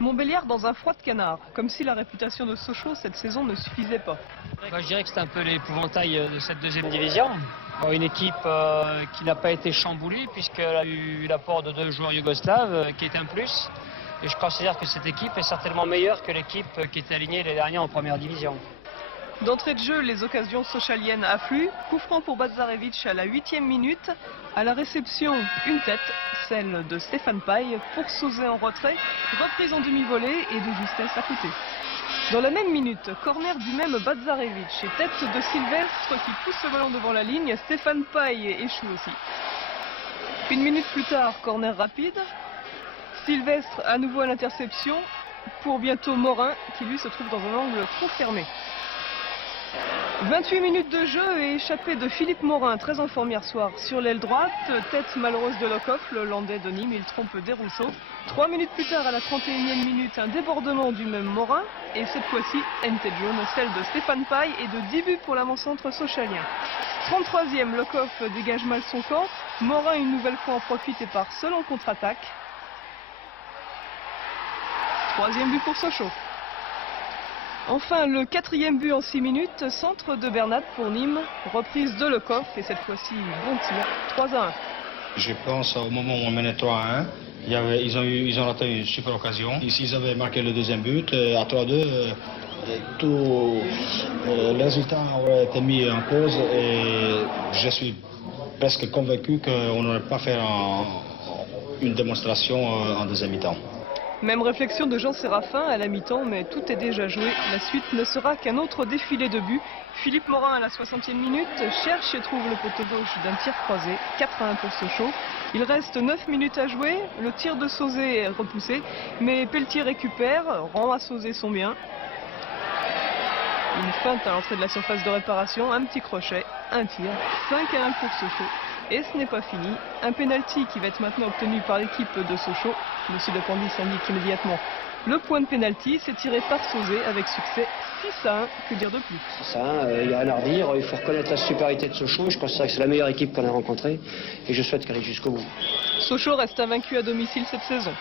Montbéliard dans un froid de canard, comme si la réputation de Sochaux cette saison ne suffisait pas. Je dirais que c'est un peu l'épouvantail de cette deuxième division. Une équipe qui n'a pas été chamboulée puisqu'elle a eu l'apport de 2 joueurs yougoslaves qui est un plus. Et je considère que cette équipe est certainement meilleure que l'équipe qui était alignée les derniers en première division. D'entrée de jeu, les occasions sochaliennes affluent. Coup franc pour Badzarevic à la 8e minute. À la réception, une tête, celle de Stéphane Paille, pour Sauzet en retrait, reprise en demi-volée et de justesse à côté. Dans la même minute, corner du même Badzarevic et tête de Sylvestre qui pousse le ballon devant la ligne. Stéphane Paille échoue aussi. Une minute plus tard, corner rapide. Sylvestre à nouveau à l'interception pour bientôt Morin qui lui se trouve dans un angle trop fermé. 28 minutes de jeu et échappé de Philippe Morin, très en forme hier soir, sur l'aile droite. Tête malheureuse de Lokhoff, le Landais de Nîmes, il trompe Desrousseaux. 3 minutes plus tard, à la 31e minute, un débordement du même Morin. Et cette fois-ci, une tête jaune, celle de Stéphane Paille et de 10 buts pour l'avant-centre sochalien. 33e, Lokhoff dégage mal son camp. Morin une nouvelle fois en profite et part seul en contre-attaque. 3e but pour Sochaux. Enfin, le 4e but en 6 minutes, centre de Bernat pour Nîmes, reprise de Lokhoff et cette fois-ci, bon tir, 3-1. Je pense au moment où on menait 3-1, ils ont raté une super occasion. S'ils avaient marqué le 2e but, à 3-2, tout le résultat aurait été mis en cause et je suis presque convaincu qu'on n'aurait pas fait une démonstration en deuxième mi-temps. Même réflexion de Jean Séraphin à la mi-temps, mais tout est déjà joué. La suite ne sera qu'un autre défilé de buts. Philippe Morin à la 60e minute cherche et trouve le poteau gauche d'un tir croisé. 4-1 pour Sochaux. Il reste 9 minutes à jouer. Le tir de Sauzet est repoussé, mais Pelletier récupère, rend à Sauzet son bien. Une feinte à l'entrée de la surface de réparation, un petit crochet, un tir. 5-1 pour Sochaux. Et ce n'est pas fini. Un pénalty qui va être maintenant obtenu par l'équipe de Sochaux. Monsieur de Candy s'indique immédiatement le point de pénalty. C'est tiré par Sauzet avec succès. 6-1. Que dire de plus? Il n'y a rien à redire. Il faut reconnaître la supériorité de Sochaux. Je considère que c'est la meilleure équipe qu'on a rencontrée. Et je souhaite qu'elle aille jusqu'au bout. Sochaux reste invaincu à domicile cette saison.